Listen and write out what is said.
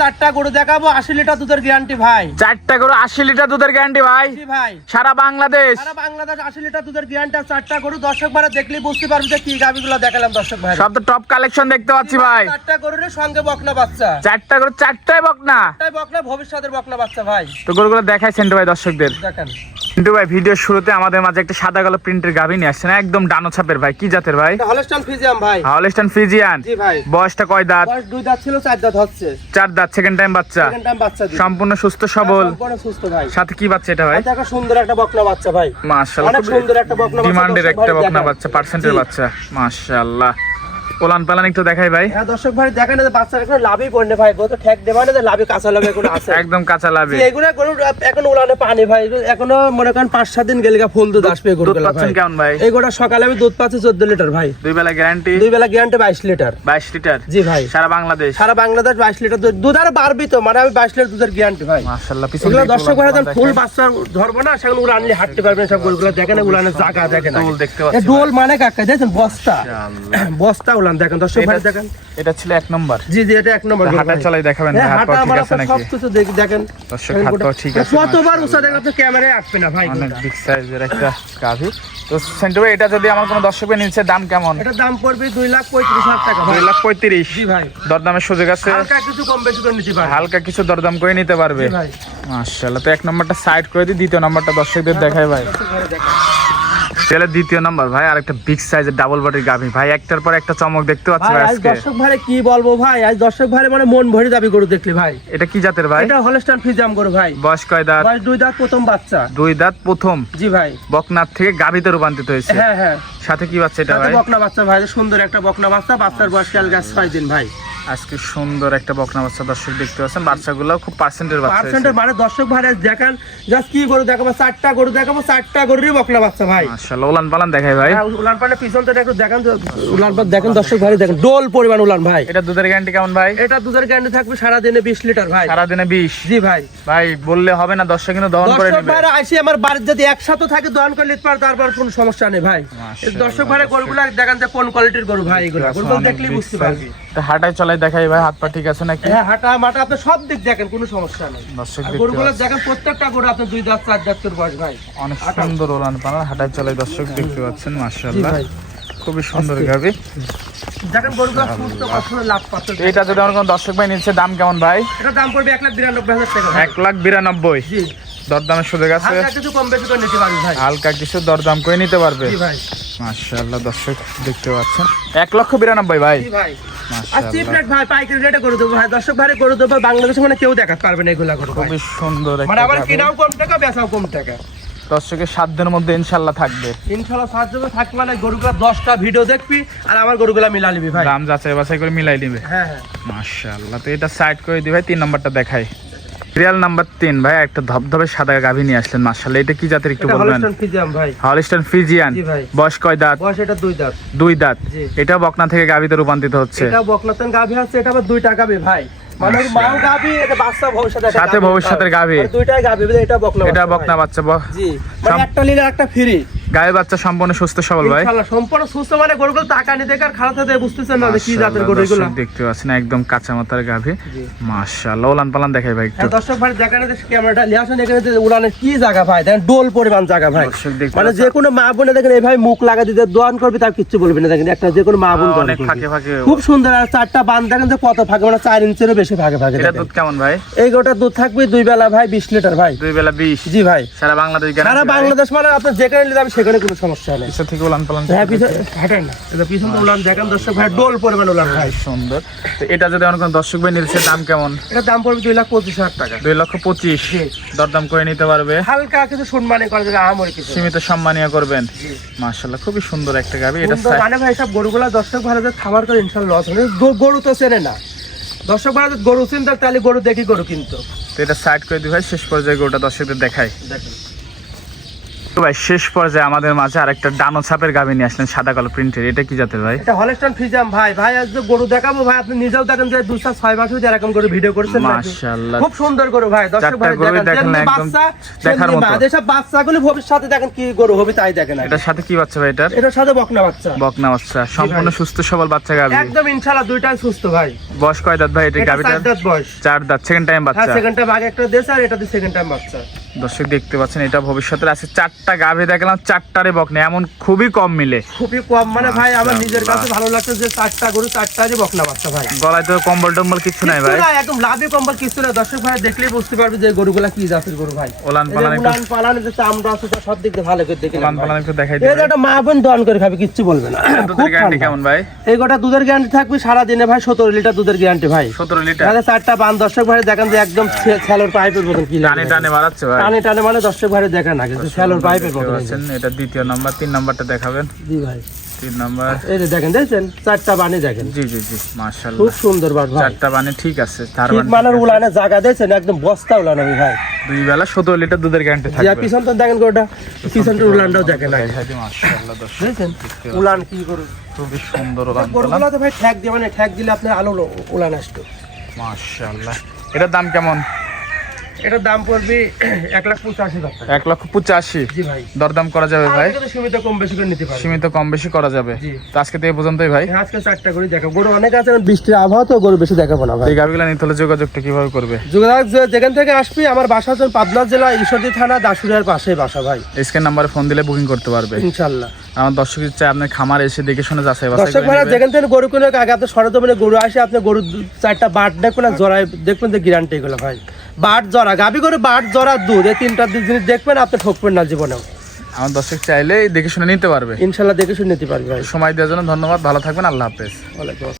চারটা গরু দেখাবো 80 লিটার দুধের গ্যারান্টি ভাই। চারটা গরু 80 লিটার দুধের গ্যারান্টি ভাই। জি ভাই, সারা বাংলাদেশ 80 লিটার দুধের গ্যারান্টি। চারটা গরু দর্শক ভাই দেখলেই বুঝতে পারবে যে কি গাবিগুলো দেখালাম দর্শক ভাই। সব তো টপ কালেকশন দেখতে পাচ্ছি ভাই। চারটা গরুর সঙ্গে বকনা বাচ্চা। চারটা গরু চারটাই বকনা। চারটাই বকনা, ভবিষ্যতের বকনা বাচ্চা ভাই। তো গরুগুলো দেখাই সেন্টু ভাই দর্শকদের। দেখেন কিন্তু ভাই ভিডিওর শুরুতে আমাদের মাঝে একটা সাদা কালো প্রিন্টের গাভী নিয়ে আসছেন, একদম ডানো ছাপের ভাই। কি জাতের ভাই? এটা হলস্টাইন ফ্রিজিয়ান ভাই। Holstein Friesian. জি ভাই। বয়সটা কয় দাঁত? বয়স 2 দাঁত ছিল, 4 দাঁত হচ্ছে। 4 দাঁত, সেকেন্ড টাইম বাচ্চা। সেকেন্ড টাইম বাচ্চা দিবে। সম্পূর্ণ সুস্থ সবল। সম্পূর্ণ সুস্থ ভাই। সাথে কি বাচ্চা এটা ভাই? এটা একটা সুন্দর একটা বকনা বাচ্চা ভাই। মাশাআল্লাহ, অনেক সুন্দর একটা বকনা বাচ্চা। ডিমান্ডের একটা বকনা বাচ্চা, পার্সেন্টের বাচ্চা। মাশাআল্লাহ, ওলান পালান একটু দেখাই ভাই। হ্যাঁ দর্শক ভাই দেখেন, এই বাচ্চার কোনো লাভই পড়নে ভাই। গো তো ঠেক দেবা না, যে লাভই কাঁচা লাভে কোনো আছে। একদম কাঁচা লাভে। এগুলো গরু এখন উলানে পানি ভাই। এখনো মনে করেন 5-7 দিন গেলে ফুল দুধ আসবে গরু। দুধ পাচ্ছেন কেমন ভাই? এই গোটা সকালে আমি দুধ পাচ্ছি 14 লিটার ভাই। দুই বেলা গ্যারান্টি? দুই বেলা গ্যারান্টি 22 লিটার। 22 লিটার? জি ভাই। সারা বাংলাদেশ? সারা বাংলাদেশ 22 লিটার দুধ আর বাড়বি তো, মানে আমি 22 লিটার দুধের গ্যারান্টি ভাই। মাশাআল্লাহ, এগুলো দর্শক ভাই যখন ফুল বাচ্চা ধরবো না, সেগুলো উড়ে আনলে হাঁটতে পারবেন। সব গরুগুলো দেখেন, উড়ানের জায়গা দেখেন। ডোল দেখতে পাচ্ছি। ডোল মানে কাকা দেখেন, বস্তা বস্তা উড়ান দেখেন দর্শক ভাই দেখেন। এটা ছিল 1 নম্বর। জি জি, এটা 1 নম্বর। হাঁটা চলাই দেখাবেন ভাই, হাত পা ঠিক আছে নাকি? সবকিছু দেখেন দর্শক, হাত পা ঠিক আছে? কতবার উঁচা দেখেন, আপনি ক্যামেরায় আসবে না ভাই। অনেক বিগ সাইজের একটা গাভী। তো সেন্টু ভাই, এটা যদি আমার কোনো দর্শক নিচ্ছে, দাম কেমন? এটা দাম পড়বে 2,35,000 টাকা ভাই। 2,35,000? জি ভাই। দরদামের সুযোগ আছে? হালকা কিছু কম বেশি করে নিতে পারবে। হালকা কিছু দরদাম করে নিতে পারবে। জি ভাই। মাশাআল্লাহ, তো 1 নম্বরটা সাইড করে দিই, দ্বিতীয় নম্বরটা দর্শকদের দেখাই ভাই। তাহলে দ্বিতীয় নম্বর ভাই, আরেকটা বিগ সাইজের ডাবল বডির গাভী ভাই। একটার পর একটা চমক দেখতে পাচ্ছি ভাই আজ আজকে। দর্শক ভাই কি বলবো ভাই, আজ দর্শক ভাই মানে মন ভরে যাবে গরু দেখলে ভাই। এটা কি জাতের ভাই? এটা হলস্টাইন ফ্রিজিয়ান গরু ভাই। বয়স কয় দাঁত? বয়স 2 দাঁত, প্রথম বাচ্চা। 2 দাঁত প্রথম। জি ভাই। বকনার থেকে গাভীতে রূপান্তরিত হয়েছে। হ্যাঁ হ্যাঁ। সাথে কি বাচ্চা এটা সাথে ভাই? বকনা বাচ্চা ভাই, সুন্দর একটা বকনা বাচ্চা। বাচ্চার বয়স কাল 6 দিন ভাই। আজকে সুন্দর একটা বকনা বাচ্চা দর্শক দেখতে পাচ্ছেন। বাচ্চাগুলো খুব পার্সেন্টের বাচ্চা। পার্সেন্টের মানে দর্শক ভাই দেখেন, জাস্ট কি গরু দেখাবো, 4টা গরু দেখাবো, 4টা গরুরই বকনা বাচ্চা ভাই। মাশাআল্লাহ, উলান পালান দেখাই ভাই। হ্যাঁ, উলান পালে পিছন থেকে একটু দেখেন, উলান পাল দেখেন দর্শক ভাই দেখেন, ডোল পরিমাণ উলান ভাই। এটা দুধের গ্যারান্টি কেমন ভাই? এটা দুধের গ্যারান্টি থাকবে সারা দিনে 20 লিটার ভাই। সারা দিনে 20? জি ভাই। ভাই বললে হবে না, দর্শক কিন্তু দহন করে দর্শক নেবে। ভাইরা আসি আমার বাড়িতে যদি একসাথে থাকে দহন করে নিতে পারে, তারপর কোনো সমস্যা নেই ভাই। এই দর্শক ভাইরা গরুগুলা দেখেন যে কোন কোয়ালিটির গরু ভাই। এগুলো গরুগুলো দেখলেই বুঝতে পারবি। তো হাঁটায় চলাই দেখাই ভাই, হাত পা ঠিক আছে নাকি? হ্যাঁ, হাঁটা মাটা আপনি সব দিক দেখেন, কোনো সমস্যা নেই। দর্শক আর দেখতে গরুগুলো পাচ্ছেন। দেখেন, প্রত্যেকটা গরু আপনার 2 দাঁত 4 দাঁত করে বয়স ভাই। অনেক সুন্দর ওলান পালান, হাঁটায় চলাই দর্শক দেখতে পাচ্ছেন। জি মাশাআল্লাহ, ভাই। খুবই সুন্দর গাভী। দেখেন গরুগুলো সুস্থ কখনো লাভ পাচ্ছে। তো এটা যদি আমার কোনো দর্শক ভাই নিচ্ছে, দাম কেমন ভাই? এটা দাম পড়বে 1,92,000 টাকা ভাই। 1,92,000? জি। দরদামের সুযোগ আছে? হালকা কিছু কম বেশি করে নিতে পারবি ভাই। হালকা কিছু দরদাম করে নিতে পারবে। জি ভাই। মাশাআল্লাহ, দর্শক দেখতে পাচ্ছেন। 1,92,000 ভাই? জি ভাই। আর মাশাআল্লাহ, চিপ রেট ভাই, পাইকারি রেটে করে দেবো ভাই। দর্শক ভাই করে দেবো, বাংলাদেশে মানে কেউ দেখাতে পারবে না এগুলা গরু ভাই। খুবই সুন্দর মানে একটা আবার গাভী। কেনাও কম টাকা, বেচাও কম টাকা। দর্শকের সাধ্যের মধ্যে ইনশাআল্লাহ থাকবে। ইনশাআল্লাহ সাহায্য থাকবে, মানে গরুগুলা 10টা ভিডিও দেখবি আর আমার গরুগুলা মিলা নিবি ভাই। দাম যাচাই বাছাই করে মিলাই দিবে। হ্যাঁ হ্যাঁ। মাশাআল্লাহ, তো এটা সাইড করে দিই ভাই। 3 নম্বরটা দেখাই। সিরিয়াল নাম্বার 3 ভাই, একটা ধবধবে সাদা গাভী নিয়ে আসলেন। মাশাআল্লাহ, এটা কি জাতের একটু এটা বলবেন? হলস্টাইন ফ্রিজিয়ান ভাই। Holstein Friesian? জি ভাই। বয়স কয় দাঁত? বয়স এটা 2 দাঁত। 2 দাঁত? জি। এটা বকনা থেকে গাভীতে রূপান্তরিত হচ্ছে। এটা বকনাতন গাভী আছে, এটা আবার 2টা গাভী ভাই। মানে মাও গাভী, এটা বাচ্চা ভবিষ্যতের সাথে ভবিষ্যতের গাভী। মানে 2টাই গাভী, এটা বকনা। এটা বকনা বাচ্চা। জি, মানে একটা নিলে একটা ফ্রি। গায়ে বাচ্চা সম্পূর্ণ সুস্থ সবল ভাই। ইনশাআল্লাহ সম্পূর্ণ সুস্থ, মানে গরুগুলো টাকা নিতে কার খারাপ হতে বুঝতেছেন না যে কি জাতের গরু এগুলো। দর্শক দেখতে পাচ্ছেন, একদম কাঁচা মাথার গাভী। জি। মাশাআল্লাহ, ওলান পালান দেখাই ভাই একটু। হ্যাঁ দর্শক ভাই দেখানে যে ক্যামেরাটা নিয়ে আসেন, এখানে যে উড়ানের কি জায়গা ভাই, দেখেন ডোল পরিমাণ জায়গা ভাই। দর্শক দেখতে মানে পাচ্ছেন। যে কোনো মা বোনে দেখেন এই ভাই মুখ লাগা দিতে দোয়ান করবি, তার কিচ্ছু বলবি না। দেখেন একটা যে কোনো মা বোন অনেক ফাঁকে ফাঁকে। খুব সুন্দর। আর 4টা বান দেখেন যে কত ফাঁকে, মানে 4 ইঞ্চিরও বেশি ফাঁকে ফাঁকে। এটা দুধ কেমন ভাই? এই গোটা দুধ থাকবে 2 বেলা ভাই 20 লিটার ভাই। 2 বেলা 20? জি ভাই। সারা বাংলাদেশ সারা গ্যারান্টি? বাংলাদেশ, মানে আপনি যেখানে নিতে যাবেন সেখানে কোনো সমস্যা নেই। পিছন থেকে ওলান পালান হ্যাঁ পিছনে হাঁটেন না, এটা পিছন উলান দেখেন দর্শক ভাই, ডোল পরিমাণ উলান ভাই। সুন্দর। তো এটা যদি আমার কোনো দর্শক ভাই নিচ্ছে, দাম কেমন? এটা দাম পড়বে 2,25,000 টাকা। 2,25,000? দরদাম করে নিতে পারবে? হালকা কিছু সম্মানে করে দেবে, আহামরি কিছু। সীমিত সম্মানীয় করবেন। জি। মাশাআল্লাহ, খুবই সুন্দর একটা গাভী। এটা সুন্দর মানে ভাই সব গরুগুলা দর্শক ভাড়া যে খাবার করে ইনশাআল্লাহ লস হবে। গরু তো চেনে না দর্শক ভাড়া, গরু চিন্তা তাহলে গরু দেখি গরু কিন্তু। তো এটা সাইড করে দিই ভাই, শেষ পর্যায়ে গরুটা দর্শকদের দেখাই। দেখেন ভাই শেষ পর্যায়ে আমাদের মাঝে আরেকটা ডানো ছাপের গাভী নিয়ে আসলেন সাদা কালো প্রিন্টের, এটা কি জাতের ভাই? এটা হলস্টাইন ফ্রিজিয়ান ভাই। ভাই আজ যে গরু দেখাবো ভাই, আপনি নিজেও দেখেন যে 2-6 মাস হইছে এরকম করে ভিডিও করছেন নাকি? মাশাআল্লাহ, খুব সুন্দর গরু ভাই। দর্শক ভাই দেখেন একদম দেখার মতো। এসব বাচ্চাগুলো ভবিষ্যতে দেখেন কি গরু হবে তাই দেখেন। এটার সাথে কি বাচ্চা ভাই? এটার সাথে বকনা বাচ্চা। বকনা বাচ্চা, সম্পূর্ণ সুস্থ সবল বাচ্চা গাভী একদম ইনশাআল্লাহ দুইটাই সুস্থ ভাই। বয়স কয় দাঁত ভাই এটা গাভীটা? 4 দাঁত বয়স। 4 দাঁত, সেকেন্ড টাইম হ্যাঁ, বাচ্চা। সেকেন্ড টাইম আগে একটা দেশে আর এটাতে সেকেন্ড টাইম বাচ্চা। দর্শক দেখতে পাচ্ছেন এটা ভবিষ্যতের আছে। 4টা গাভী দেখলাম, 4টারে বকনা, এমন খুবই কম মিলে। খুবই কম মানে ভাই আমার নিজের কাছে ভালো লাগছে যে 4টা গরু 4টারই বকনা বাচ্চা ভাই। গলায় তো কম্বল টম্বল কিছু নাই ভাই? না, একদম লাভি কম্বল কিছু না। দর্শক ভাই দেখলেই বুঝতে পারবে যে গরুগুলা কি জাতের গরু ভাই। ওলান পালান একটু, উলান পালান যে চামড়া আছে সব দিক দিয়ে ভালো করে দেখে ওলান পালান একটু দেখাই এই দিবেন। যে একটা মা বোন দন করে খাবে কিচ্ছু বলবে না। দুধের গ্যারান্টি কেমন ভাই? এই গোটা দুধের গ্যারান্টি থাকবে সারা দিনে ভাই 17 লিটার দুধের গ্যারান্টি ভাই। 17 লিটার। তাহলে 4টা বান। দর্শক ভাই দেখেন যে একদম সেলোর পাইপের মতন কি টানে টানে বাড়াচ্ছে ভাই। টানে টানে মানে দর্শক ভাই দেখেন না কিন্তু সেলোর পাইপের মতন। এটা দ্বিতীয় নাম্বার, 3 নাম্বারটা দেখাবেন। জি ভাই 3 নাম্বার, এই যে দেখেন দেখছেন 4টা বানে দেখেন। জি জি জি মাশাআল্লাহ, খুব সুন্দর বাট ভাই। 4টা বানে ঠিক আছে। তার ঠিক মানের উলানে জায়গা দেখছেন একদম বস্তা উলানো ভাই। দুই বেলা 17 লিটার দুধের গ্যারান্টি যা থাকবে। পিছন তো দেখেন গোটা পিছনটা উলানটাও দেখেন আগে। মাশাআল্লাহ দর্শক দেখছেন উলান কি গরু। খুবই সুন্দর উলান পালান। গরুগুলোতে ভাই ঠ্যাক দিয়ে মানে ঠ্যাক দিলে আপনার আলো উলান আসতো। মাশাআল্লাহ, এটার দাম কেমন? এটার দাম পড়বে 1,85,000 টাকা। 1,85,000। জি ভাই। দরদাম করা যাবে ভাই? আর কিন্তু সীমিত কম বেশি করে নিতে পারবে। সীমিত কম বেশি করা যাবে। জি। তো আজকে থেকে পর্যন্তই ভাই। আজকে 4টা করে দেখাবো। গরু অনেক আছে, বৃষ্টির আবহাওয়া তো গরু বেশি দেখাবো না ভাই। এই গাভিগুলো নিতে হলে যোগাযোগটা কিভাবে করবে? যোগাযোগ যেখান থেকে আসবি, আমার বাসা হচ্ছে পাবনা জেলা ঈশ্বরদী থানা দাসুরিয়ার পাশে বাসা ভাই। স্ক্রিন নাম্বারে ফোন দিলে বুকিং করতে পারবে ইনশাআল্লাহ। আমার দর্শক চাই আপনার খামার এসে দেখে শুনে যাচাই বাছাই দর্শক করে ভাইরা নেবে। যেখান থেকে গরু কিনে আগে আপনি সরজমিনে গরু আসে আপনি গরু 4টা বাট দেখবেন আর জরায় দেখবেন যে গ্যারান্টি এগুলো ভাই। বাট জরা গাবি করে বাট জরা দুধ এই 3টা জিনিস দেখবেন আপনি ঠকবেন না জীবনেও। আমার দর্শক চাইলে দেখে শুনে নিতে পারবে। ইনশাআল্লাহ দেখে শুনে নিতে পারবে ভাই। সময় দেওয়ার জন্য ধন্যবাদ, ভালো থাকবেন, আল্লাহ হাফেজ। ওয়ালাইকুম আসসালাম।